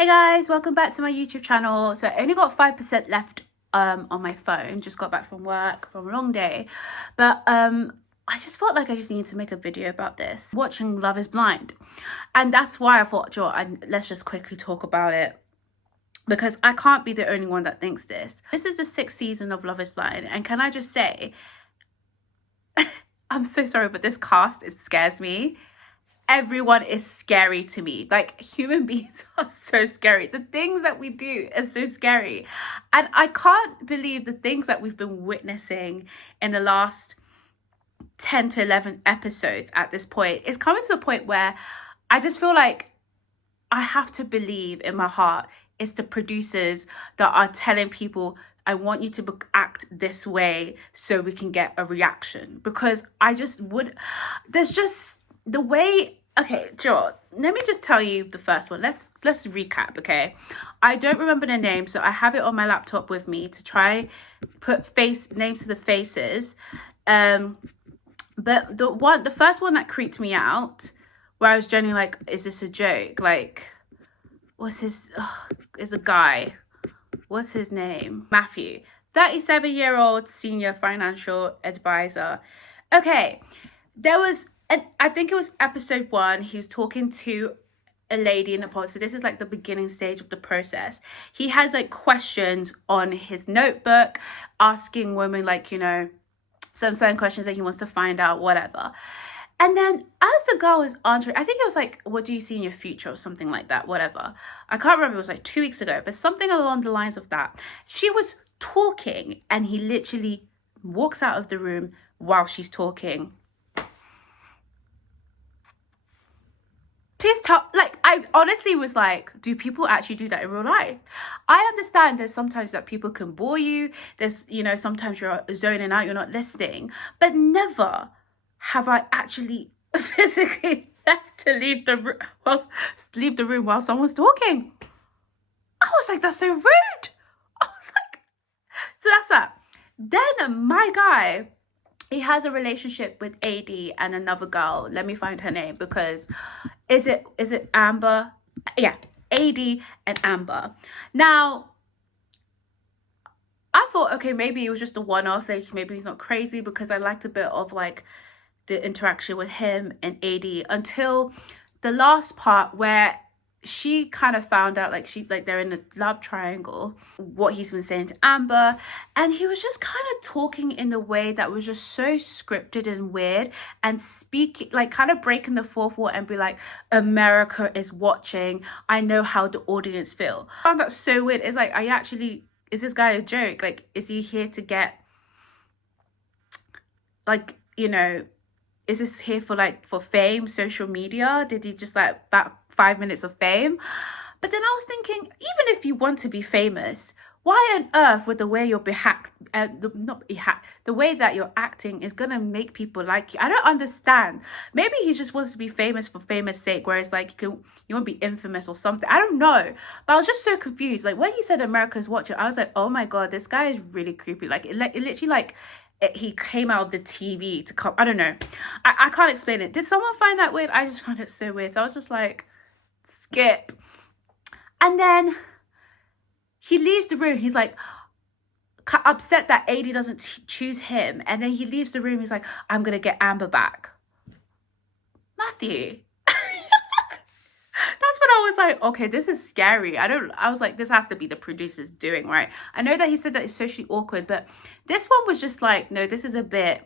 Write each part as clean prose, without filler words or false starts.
Hey guys, welcome back to my YouTube channel. So I only got 5% left on my phone. Just got back from work from a long day, but I just felt like I just needed to make a video about this. Watching Love is Blind, and that's why I thought, let's just quickly talk about it, because I can't be the only one that thinks this. This is the 6th season of Love is Blind, and can I just say, I'm so sorry, but this cast, it scares me. Everyone is scary to me. Like, human beings are so scary. The things that we do are so scary. And I can't believe the things that we've been witnessing in the last 10 to 11 episodes at this point. It's coming to a point where I just feel like I have to believe in my heart it's the producers that are telling people, I want you to act this way so we can get a reaction. Because I just would, there's just the way. Okay, Joe, let me just tell you the first one. Let's recap, okay? I don't remember the name, so I have it on my laptop with me to try put names to the faces. But the first one that creeped me out, where I was genuinely like, is this a joke? Like, is a guy. What's his name? Matthew. 37-year-old senior financial advisor. Okay, there was, and I think it was episode 1, he was talking to a lady in the pod. So this is like the beginning stage of the process. He has like questions on his notebook, asking women like, you know, some certain questions that he wants to find out, whatever. And then as the girl was answering, I think it was like, what do you see in your future or something like that, whatever. I can't remember, it was like 2 weeks ago, but something along the lines of that. She was talking and he literally walks out of the room while she's talking. Please tell, like, I honestly was like, do people actually do that in real life? I understand there's sometimes that people can bore you. There's, you know, sometimes you're zoning out, you're not listening. But never have I actually physically left to leave the room while someone's talking. I was like, that's so rude. I was like, so that's that. Then my guy, he has a relationship with AD and another girl. Let me find her name, because is it Amber? Yeah, AD and Amber. Now, I thought, okay, maybe it was just a one-off. Like, maybe he's not crazy, because I liked a bit of like the interaction with him and AD until the last part where she kind of found out, like, she's like, they're in a love triangle, what he's been saying to Amber, and he was just kind of talking in a way that was just so scripted and weird, and speaking like kind of breaking the fourth wall and be like, America is watching, I know how the audience feel. I found that so weird. It's like, is this guy a joke? Like, is he here to get, like, you know, is this here for like for fame, social media? Did he just like that 5 minutes of fame? But then I was thinking, even if you want to be famous, why on earth would the way you're the way that you're acting is gonna make people like you? I don't understand. Maybe he just wants to be famous for famous sake, whereas like you want to be infamous or something. I don't know. But I was just so confused. Like, when he said America's watching, I was like, oh my god, this guy is really creepy. Like, it literally like, he came out of the TV to come. I don't know. I can't explain it. Did someone find that weird? I just found it so weird. So I was just like, skip. And then he leaves the room. He's like upset that AD doesn't choose him. And then he leaves the room. He's like, I'm going to get Amber back. Matthew. That's when I was like, okay, this is scary. I was like, this has to be the producers doing, right? I know that he said that it's socially awkward, but this one was just like, no, this is a bit,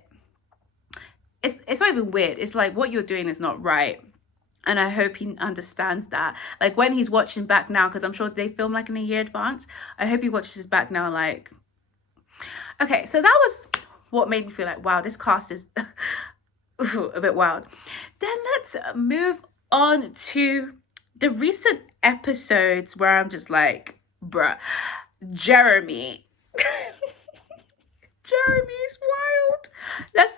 it's not even weird. It's like, what you're doing is not right. And I hope he understands that. Like, when he's watching back now, because I'm sure they film like in a year advance, I hope he watches his back now like, okay, so that was what made me feel like, wow, this cast is a bit wild. Then let's move on to the recent episodes where I'm just like, bruh, Jeremy. Jeremy's wild.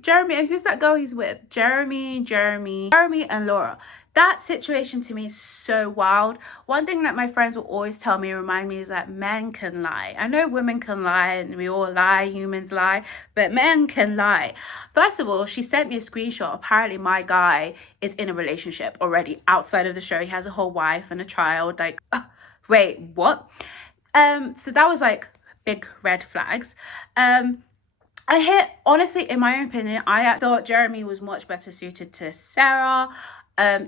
Jeremy, and who's that girl he's with? Jeremy and Laura. That situation to me is so wild. One thing that my friends will always tell me, remind me, is that men can lie. I know women can lie and we all lie, humans lie, but men can lie. First of all, she sent me a screenshot. Apparently my guy is in a relationship already outside of the show. He has a whole wife and a child. Like, wait, what? So that was like big red flags. Honestly, in my own opinion, I thought Jeremy was much better suited to Sarah.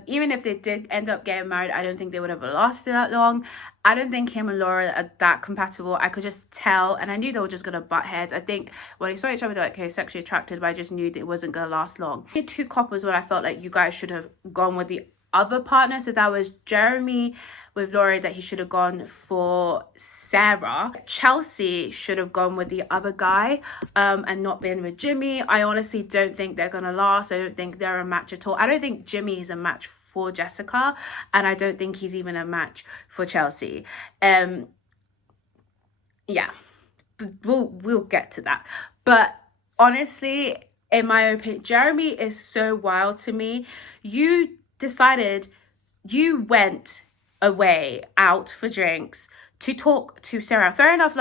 Even if they did end up getting married, I don't think they would have lasted that long. I don't think him and Laura are that compatible. I could just tell, and I knew they were just gonna butt heads. I think when they saw each other, they were like, okay, sexually attracted, but I just knew that it wasn't gonna last long. Two couples where I felt like you guys should have gone with the other partner. So that was Jeremy with Laura, that he should have gone for Sarah. Chelsea should have gone with the other guy and not been with Jimmy. I honestly don't think they're gonna last. I don't think they're a match at all. I don't think Jimmy is a match for Jessica, and I don't think he's even a match for Chelsea. Yeah, we'll get to that. But honestly, in my opinion, Jeremy is so wild to me. You decided, you went away out for drinks to talk to Sarah. Fair enough,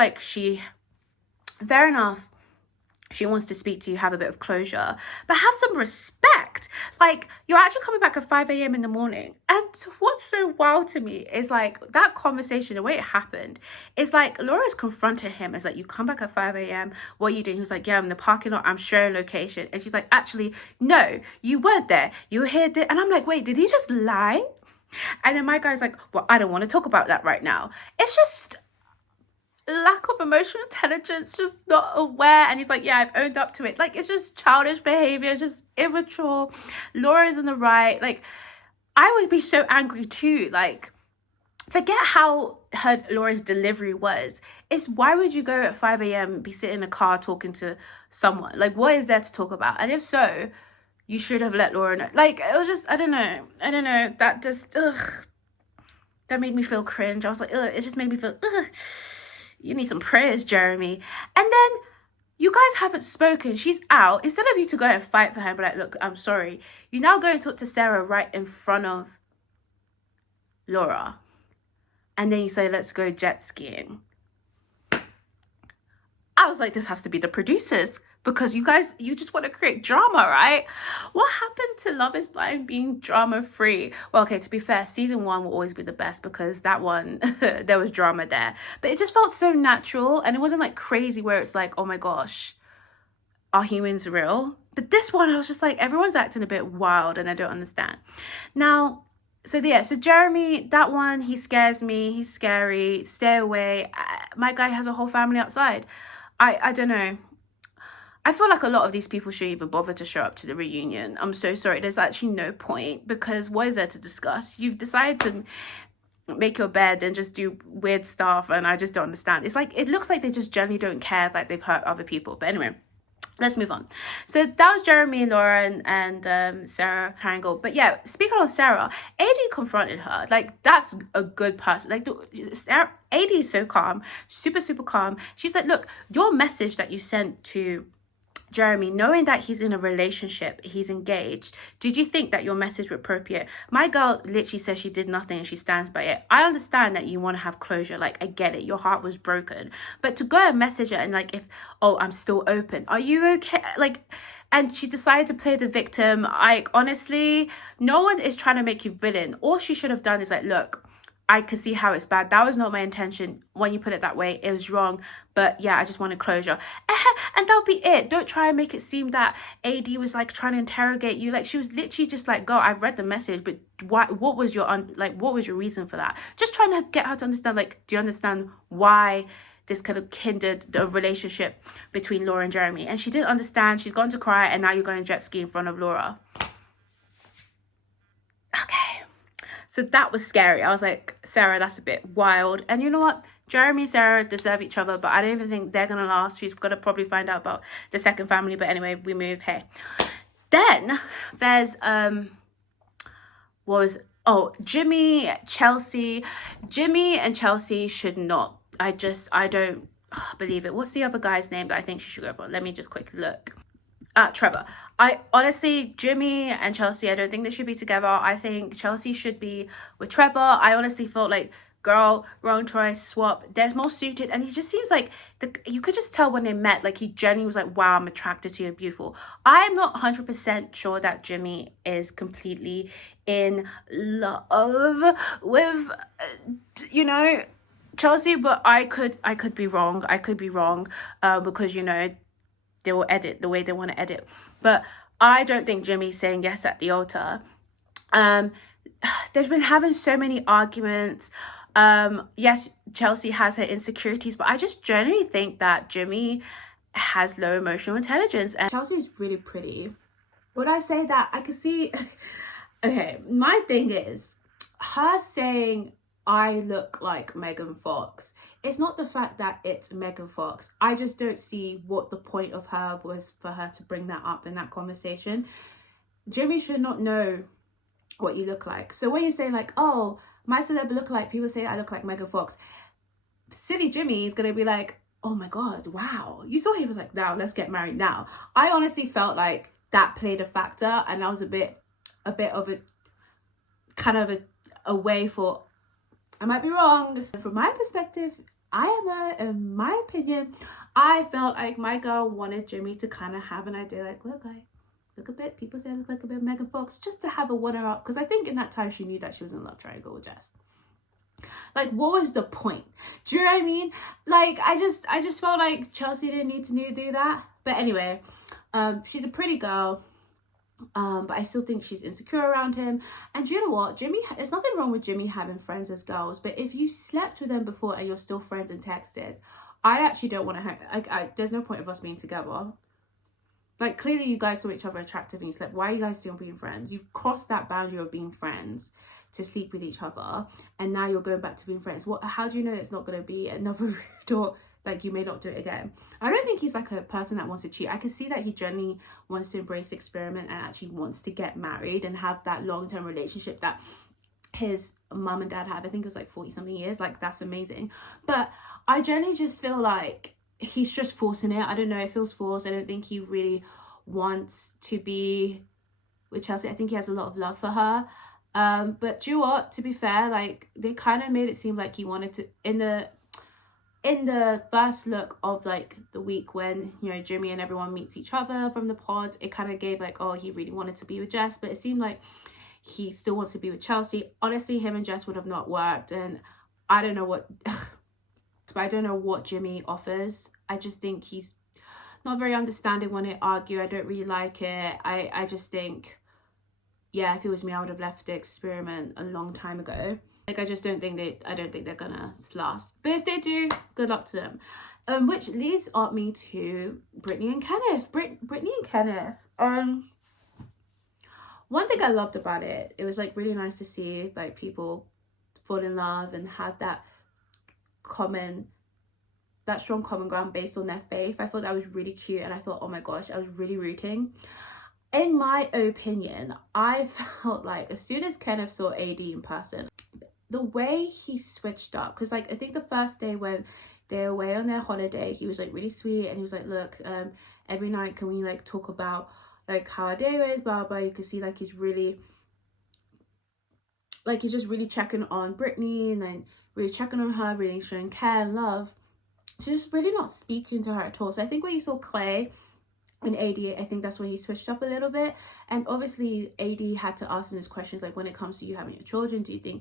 she wants to speak to you, have a bit of closure, but have some respect. Like, you're actually coming back at 5 a.m. in the morning. And what's so wild to me is like that conversation, the way it happened, is like Laura's confronted him. It's like, you come back at 5 a.m. What are you doing? He was like, yeah, I'm in the parking lot, I'm sharing location. And she's like, actually, no, you weren't there. You were here. And I'm like, wait, did he just lie? And then my guy's like, well, I don't want to talk about that right now. It's just lack of emotional intelligence, just not aware. And he's like, yeah, I've owned up to it. Like, it's just childish behavior, just immature. Laura's in the right. Like, I would be so angry too. Like, forget how Laura's delivery was. It's, why would you go at 5 a.m. be sitting in a car talking to someone? Like, what is there to talk about? And if so, you should have let Laura know. Like, it was just, I don't know. That just, that made me feel cringe. I was like, it just made me feel, you need some prayers, Jeremy. And then you guys haven't spoken. She's out. Instead of you to go and fight for her and be like, look, I'm sorry, you now go and talk to Sarah right in front of Laura. And then you say, let's go jet skiing. I was like, this has to be the producers, because you guys, you just want to create drama, right? What happened to Love is Blind being drama free? Well, okay, to be fair, season 1 will always be the best, because that one, there was drama there. But it just felt so natural, and it wasn't like crazy where it's like, oh my gosh, are humans real? But this one, I was just like, everyone's acting a bit wild, and I don't understand. Now, so Jeremy, that one, he scares me. He's scary. Stay away. My guy has a whole family outside. I don't know. I feel like a lot of these people shouldn't even bother to show up to the reunion. I'm so sorry. There's actually no point, because what is there to discuss? You've decided to make your bed and just do weird stuff, and I just don't understand. It's like, it looks like they just generally don't care, like they've hurt other people. But anyway, let's move on. So that was Jeremy, Laura, and Sarah triangle. But yeah, speaking of Sarah, AD confronted her. Like, that's a good person. Like, Sarah, AD is so calm, super calm. She's like, look, your message that you sent to Jeremy, knowing that he's in a relationship, he's engaged, did you think that your message was appropriate? My girl literally says she did nothing and she stands by it. I understand that you want to have closure. Like, I get it. Your heart was broken. But to go and message her and like, if, oh, I'm still open. Are you okay? Like, and she decided to play the victim. Like, honestly, no one is trying to make you villain. All she should have done is like, look, I can see how it's bad. That was not my intention. When you put it that way, it was wrong. But yeah, I just wanted closure. And that'll be it. Don't try and make it seem that AD was like trying to interrogate you. Like, she was literally just like, girl, I've read the message, but what was your what was your reason for that? Just trying to get her to understand, like, do you understand why this kind of hindered the relationship between Laura and Jeremy? And she didn't understand. She's gone to cry, and now you're going jet ski in front of Laura. Okay. So that was scary. I was like, Sarah, that's a bit wild. And you know what? Jeremy and Sarah deserve each other, but I don't even think they're going to last. She's going to probably find out about the second family. But anyway, we move here. Then there's, Jimmy, Chelsea. Jimmy and Chelsea should not. I don't believe it. What's the other guy's name that I think she should go for? Let me just quickly look. Trevor. I honestly, Jimmy and Chelsea, I don't think they should be together. I think Chelsea should be with Trevor. I honestly felt like, girl, wrong choice, swap. There's more suited, and he just seems like you could just tell when they met. Like he genuinely was like, wow, I'm attracted to you, beautiful. I'm not 100% sure that Jimmy is completely in love with, you know, Chelsea, but I could be wrong. I could be wrong, because, you know, they will edit the way they want to edit. But I don't think Jimmy's saying yes at the altar. They've been having so many arguments. Yes, Chelsea has her insecurities, but I just generally think that Jimmy has low emotional intelligence, and Chelsea's really pretty. Would I say that? I could see okay, my thing is her saying I look like Megan Fox. It's not the fact that it's Megan Fox. I just don't see what the point of her was for her to bring that up in that conversation. Jimmy should not know what you look like. So when you say like, oh, my celeb look like, people say I look like Megan Fox, silly Jimmy is gonna be like, oh my god, wow, you saw he was like, now let's get married now. I honestly felt like that played a factor, and that was a bit of a kind of a way for, I might be wrong. From my perspective, in my opinion, I felt like my girl wanted Jimmy to kind of have an idea like, look a bit, people say I look like a bit of Megan Fox, just to have a one-her up, because I think in that time she knew that she was in a love triangle with Jess. Like, what was the point? Do you know what I mean? Like, I just felt like Chelsea didn't need to do that. But anyway, she's a pretty girl. But I still think she's insecure around him. And do you know what? There's nothing wrong with Jimmy having friends as girls. But if you slept with them before and you're still friends and texted, I actually don't want to there's no point of us being together. Like, clearly you guys saw each other attractive and you slept. Why are you guys still being friends? You've crossed that boundary of being friends to sleep with each other, and now you're going back to being friends. How do you know it's not going to be another door? Like, you may not do it again. I don't think he's like a person that wants to cheat. I can see that he genuinely wants to embrace the experiment and actually wants to get married and have that long-term relationship that his mum and dad have. I think it was like 40 something years. Like, that's amazing. But I generally just feel like he's just forcing it. I don't know, it feels forced. I don't think he really wants to be with Chelsea. I think he has a lot of love for her. But do you know what, to be fair, like, they kind of made it seem like he wanted to, in the first look of like the week when, you know, Jimmy and everyone meets each other from the pod, it kind of gave like, oh, he really wanted to be with Jess, but it seemed like he still wants to be with Chelsea. Honestly, him and Jess would have not worked, and I don't know what Jimmy offers. I just think he's not very understanding when they argue. I don't really like it. I just think, yeah, if it was me, I would have left the experiment a long time ago. Like, I don't think they're gonna last. But if they do, good luck to them. Which leads me to Brittany and Kenneth. Brittany and Kenneth. One thing I loved about it was like really nice to see like people fall in love and have that strong common ground based on their faith. I thought that was really cute, and I thought, oh my gosh, I was really rooting. In my opinion, I felt like as soon as Kenneth saw AD in person, the way he switched up, because like I think the first day when they're away on their holiday, he was like really sweet, and he was like, look, every night can we like talk about like how our day was, blah blah. You can see like he's just really checking on Brittany, and then really checking on her, really showing care and love. She's just really not speaking to her at all. So I think when you saw Clay and AD, I think that's when he switched up a little bit. And obviously AD had to ask him his questions, like, when it comes to you having your children, do you know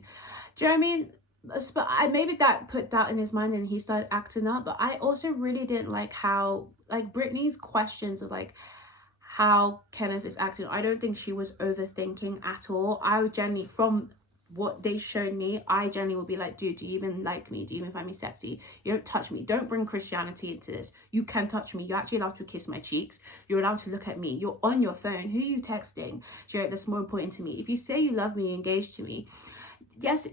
what I mean? But maybe that put doubt in his mind and he started acting up. But I also really didn't like how, like, Brittany's questions of like how Kenneth is acting, I don't think she was overthinking at all. I would generally, from what they showed me, I generally would be like, dude, do you even like me? Do you even find me sexy? You don't touch me. Don't bring Christianity into this. You can touch me. You're actually allowed to kiss my cheeks. You're allowed to look at me. You're on your phone. Who are you texting? Jared, that's more important to me. If you say you love me, engage to me. Yes,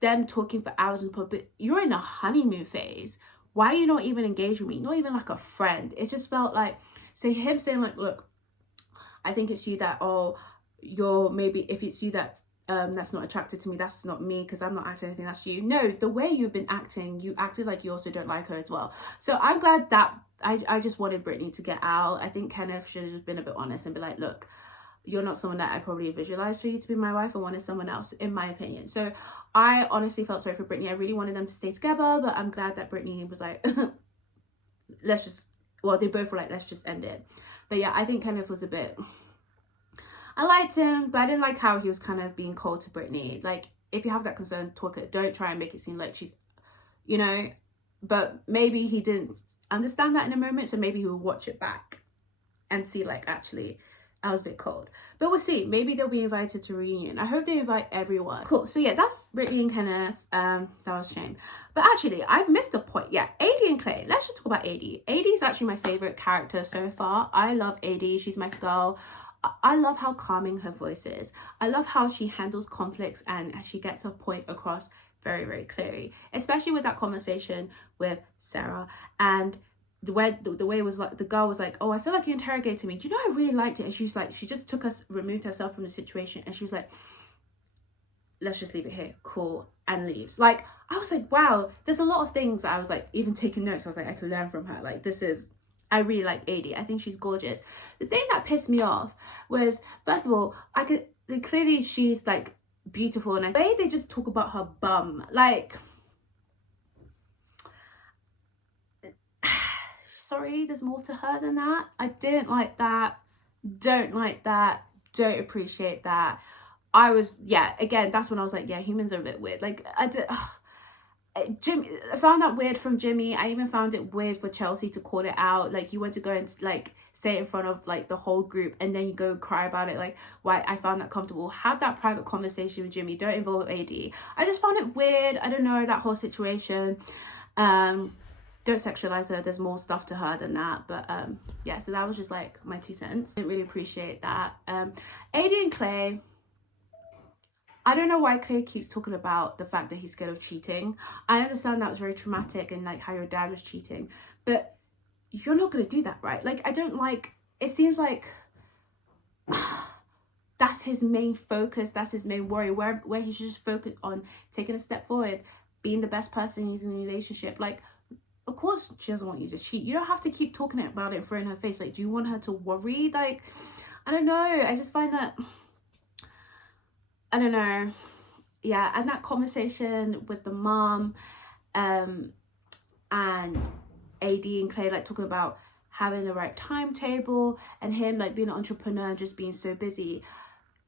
them talking for hours in public, but you're in a honeymoon phase. Why are you not even engaged with me? Not even like a friend. It just felt like, so him saying like, look, I think it's you that, oh, you're maybe, if it's you that's not attracted to me, that's not me, because I'm not acting anything, that's you. No, the way you've been acting, you acted like you also don't like her as well. So I'm glad that I just wanted Brittany to get out. I think Kenneth should have just been a bit honest and be like, look, you're not someone that I probably visualized for you to be my wife. I wanted someone else, in my opinion. So I honestly felt sorry for Brittany. I really wanted them to stay together, but I'm glad that Brittany was like, let's just, well, they both were like, let's just end it. But yeah, I think Kenneth was a bit, I liked him, but I didn't like how he was kind of being cold to Brittany. Like, if you have that concern, talk it. Don't try and make it seem like she's, you know, but maybe he didn't understand that in a moment, so maybe he'll watch it back and see, like, actually I was a bit cold. But we'll see. Maybe they'll be invited to a reunion. I hope they invite everyone. Cool. So yeah, that's Brittany and Kenneth. That was a shame. But actually, I've missed the point. Yeah, AD and Clay. Let's just talk about AD. AD is actually my favorite character so far. I love AD. She's my girl. I love how calming her voice is. I love how she handles conflicts and she gets her point across very, very clearly. Especially with that conversation with Sarah, and the way it was like, the girl was like, oh, I feel like you interrogated me. Do you know, I really liked it. And she's like, she just removed herself from the situation, and she was like, let's just leave it here, cool, and leaves. Like, I was like, wow, there's a lot of things that I was like, even taking notes, I was like, I can learn from her. Like, I really like AD. I think she's gorgeous. The thing that pissed me off was, first of all, clearly she's like beautiful, and the way they just talk about her bum, like, sorry, there's more to her than that. I didn't like that. Don't like that. Don't appreciate that. Again, that's when I was like, yeah, humans are a bit weird. Like, I found that weird from Jimmy. I even found it weird for Chelsea to call it out. Like, you went to go and like say it in front of like the whole group, and then you go cry about it. Like, why? I found that comfortable. Have that private conversation with Jimmy. Don't involve AD. I just found it weird. I don't know, that whole situation. Don't sexualize her. There's more stuff to her than that. But yeah, so that was just like my 2 cents. Didn't really appreciate that. AD and Clay, I don't know why Clay keeps talking about the fact that he's scared of cheating. I understand that was very traumatic, and like how your dad was cheating, but you're not going to do that, right? Like, I don't like, it seems like that's his main focus, that's his main worry, where he should just focus on taking a step forward, being the best person he's in a relationship. Like, of course she doesn't want you to cheat. You don't have to keep talking about it, throwing her face. Like, do you want her to worry? Like, I don't know. I just find that, I don't know. Yeah, and that conversation with the mom, and AD and Clay, like, talking about having the right timetable, and him like being an entrepreneur and just being so busy.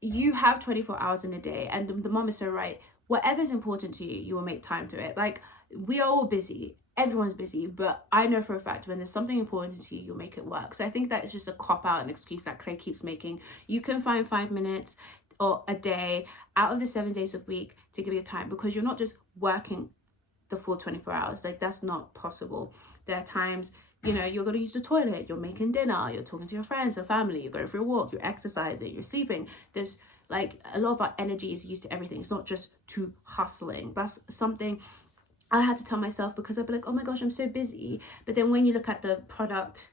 You have 24 hours in a day, and the mom is so right. Whatever's important to you, you will make time to it. Like, we are all busy. Everyone's busy, but I know for a fact when there's something important to you, you'll make it work. So I think that is just a cop-out, an excuse that Clay keeps making. You can find 5 minutes or a day out of the 7 days a week to give you time, because you're not just working the full 24 hours. Like, that's not possible. There are times, you know, you're going to use the toilet, you're making dinner, you're talking to your friends or family, you're going for a walk, you're exercising, you're sleeping. There's like a lot of our energy is used to everything. It's not just to hustling. That's something I had to tell myself, because I'd be like, oh my gosh, I'm so busy. But then when you look at the product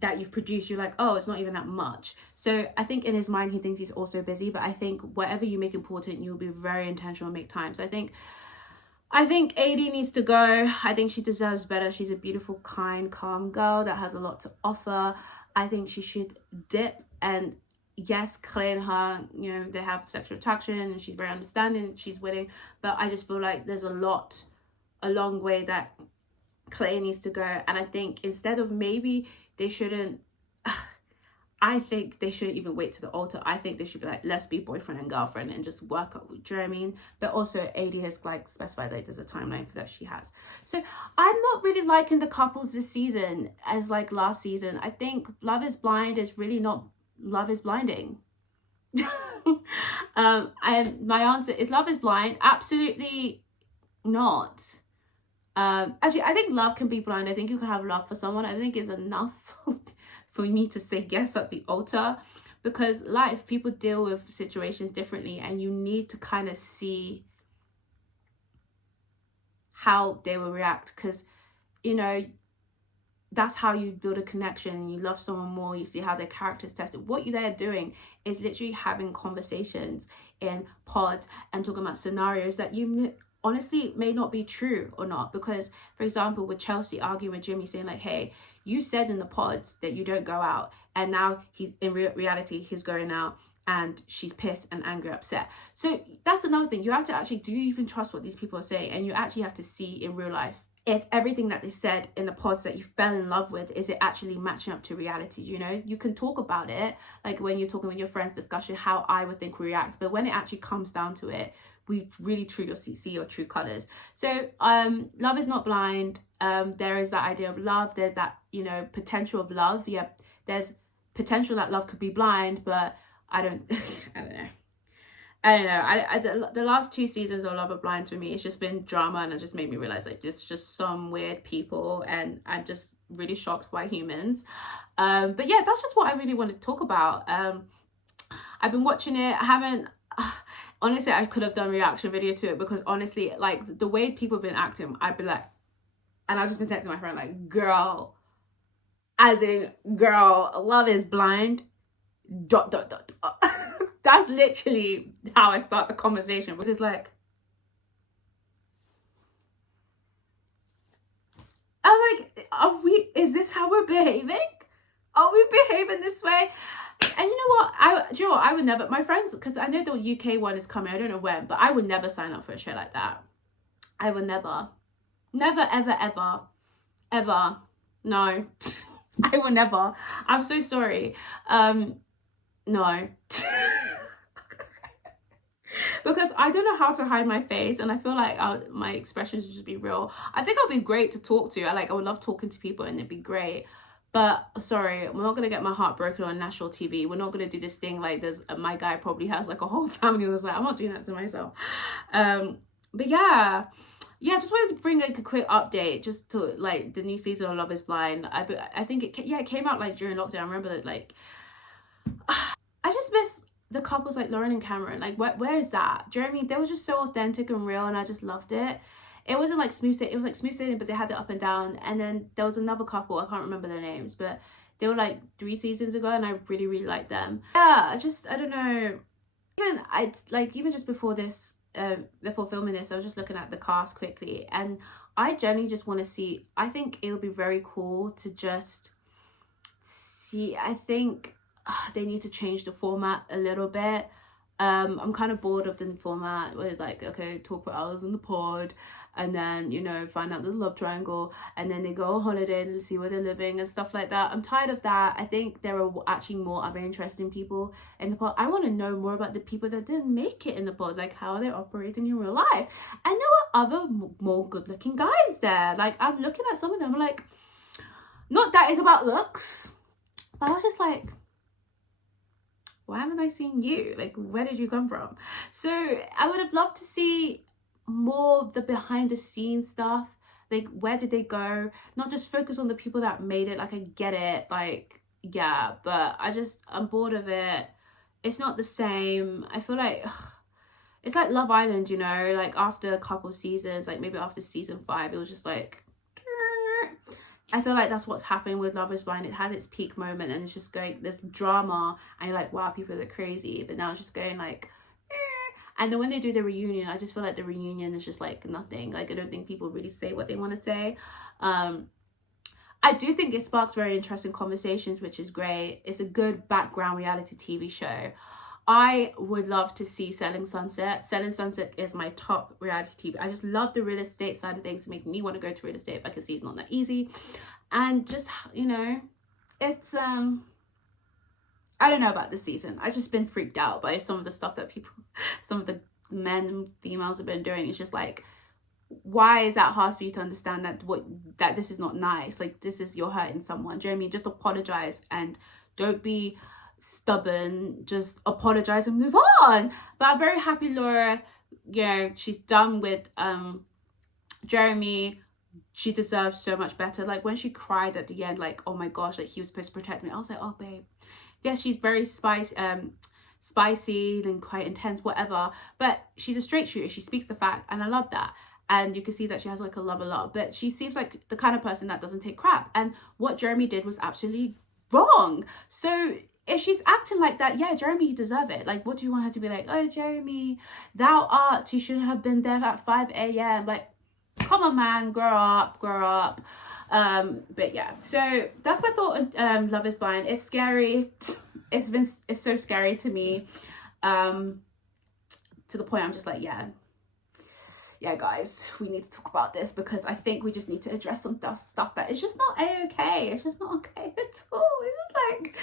that you've produced, you're like, oh, it's not even that much. So I think in his mind, he thinks he's also busy. But I think whatever you make important, you'll be very intentional and make time. So I think AD needs to go. I think she deserves better. She's a beautiful, kind, calm girl that has a lot to offer. I think she should dip. And yes, Clay and her, you know, they have sexual attraction, and she's very understanding, she's willing. But I just feel like there's a long way that Clay needs to go. And I think instead of, maybe they shouldn't, I think they shouldn't even wait to the altar. I think they should be like, let's be boyfriend and girlfriend and just work up. Do you know what I mean? But also AD has like specified that there's a timeline for that she has. So I'm not really liking the couples this season as like last season. I think Love is Blind is really not, Love is blinding. And my answer is Love is Blind. Absolutely not. Actually, I think love can be blind. I think you can have love for someone. I think it's enough for me to say yes at the altar, because life, people deal with situations differently, and you need to kind of see how they will react, because, you know, that's how you build a connection. You love someone more, you see how their character's tested. What they're doing is literally having conversations in pods and talking about scenarios that you honestly may not be true or not. Because for example, with Chelsea arguing with Jimmy, saying like, hey, you said in the pods that you don't go out, and now he's in reality he's going out, and she's pissed and angry, upset. So that's another thing. You have to actually, do you even trust what these people are saying? And you actually have to see in real life if everything that they said in the pods that you fell in love with, is it actually matching up to reality? You know, you can talk about it, like when you're talking with your friends, discussion, how I would think we react, but when it actually comes down to it, we really truly see your true colors. So love is not blind. There is that idea of love. There's that, you know, potential of love. Yeah, there's potential that love could be blind, but I don't I don't know. The last 2 seasons of Love is Blind, for me, it's just been drama, and it just made me realize like there's just some weird people, and I'm just really shocked by humans. But yeah, that's just what I really wanted to talk about. I've been watching it. I haven't honestly, I could have done a reaction video to it, because honestly, like the way people have been acting, I'd be like, and I've just been texting my friend like, girl, as in girl, Love is Blind ... That's literally how I start the conversation, because it's like, I'm like, is this how we're behaving? Are we behaving this way? And you know what? Do you know what? I would never, my friends, because I know the UK one is coming, I don't know when, but I would never sign up for a show like that. I would never. Never, ever, ever, ever. No. I will never. I'm so sorry. No. Because I don't know how to hide my face, and I feel like my expressions would just be real. I think I'd be great to talk to. I would love talking to people, and it'd be great. But sorry, we're not gonna get my heart broken on national TV. We're not gonna do this thing like there's my guy probably has like a whole family that's like, I'm not doing that to myself. But yeah, just wanted to bring like a quick update just to like the new season of Love is Blind. I think it came out like during lockdown. I remember that, like, I just miss the couples like Lauren and Cameron. Like, where is that? Jeremy, they were just so authentic and real, and I just loved it. It wasn't like smooth sailing, it was like smooth sailing, but they had it up and down. And then there was another couple, I can't remember their names, but they were like 3 seasons ago, and I really, really liked them. Yeah, I don't know. Even just before this, before filming this, I was just looking at the cast quickly, and I genuinely just want to see, I think it would be very cool to just see, I think they need to change the format a little bit. I'm kind of bored of the format where it's like, okay, talk for hours in the pod, and then, you know, find out the love triangle, and then they go on holiday and see where they're living and stuff like that. I'm tired of that. I think there are actually more other interesting people in the pod. I want to know more about the people that didn't make it in the pod, like how they're operating in real life. And there were other more good looking guys there. Like, I'm looking at some of them, like, not that it's about looks, but I was just like, why haven't I seen you? Like, where did you come from? So I would have loved to see more of the behind the scenes stuff. Like, where did they go? Not just focus on the people that made it. Like, I get it, like, yeah, but I'm bored of it. It's not the same. I feel like it's like Love Island, you know, like after a couple seasons, like maybe after season 5, it was just like, I feel like that's what's happening with Love is Blind. It had its peak moment, and it's just going, there's drama, and you're like, wow, people are crazy. But now it's just going like, and then when they do the reunion, I just feel like the reunion is just like nothing. Like, I don't think people really say what they want to say. I do think it sparks very interesting conversations, which is great. It's a good background reality TV show. I would love to see Selling Sunset. Selling Sunset is my top reality TV. I just love the real estate side of things, making me want to go to real estate, but I can see it's not that easy. And just, you know, it's I don't know about this season. I've just been freaked out by some of the stuff that some of the men and females have been doing. It's just like, why is that hard for you to understand that this is not nice? Like, this is, you're hurting someone. Do you know what I mean? Just apologize, and don't be stubborn. Just apologize and move on. But I'm very happy Laura, you know, she's done with Jeremy. She deserves so much better. Like, when she cried at the end, like, oh my gosh, like, he was supposed to protect me, I was like, oh babe, yes, she's very spicy and quite intense, whatever, but she's a straight shooter. She speaks the fact, and I love that. And you can see that she has like a love a lot, but she seems like the kind of person that doesn't take crap. And what Jeremy did was absolutely wrong. So if she's acting like that, yeah, Jeremy, you deserve it. Like, what do you want her to be like? Oh, Jeremy, thou art, you should have been there at 5 a.m. Like, come on, man, grow up, grow up. But yeah, so that's my thought on Love is Blind. It's scary. It's so scary to me. To the point I'm just like, yeah, guys, we need to talk about this, because I think we just need to address some stuff that is just not okay. It's just not okay at all. It's just like,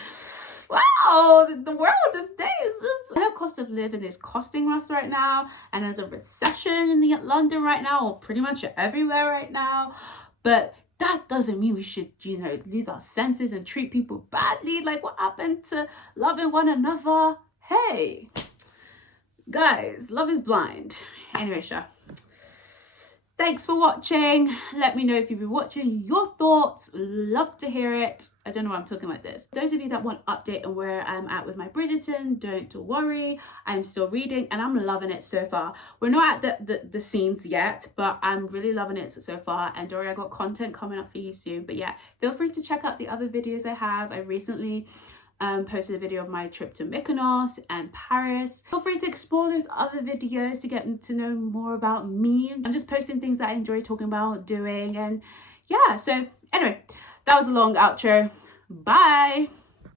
wow, the world this day is just, the cost of living is costing us right now, and there's a recession in London right now, or pretty much everywhere right now. But that doesn't mean we should, you know, lose our senses and treat people badly. Like, what happened to loving one another? Hey, guys, Love is Blind. Anyway, sure. Thanks for watching. Let me know if you've been watching, your thoughts. Love to hear it. I don't know why I'm talking like this. Those of you that want update on where I'm at with my Bridgerton, don't worry. I'm still reading and I'm loving it so far. We're not at the scenes yet, but I'm really loving it so far. And Dory, I got content coming up for you soon. But yeah, feel free to check out the other videos I have. I recently posted a video of my trip to Mykonos and Paris. Feel free to explore those other videos to get to know more about me. I'm just posting things that I enjoy talking about, doing, and yeah. So anyway, that was a long outro. Bye.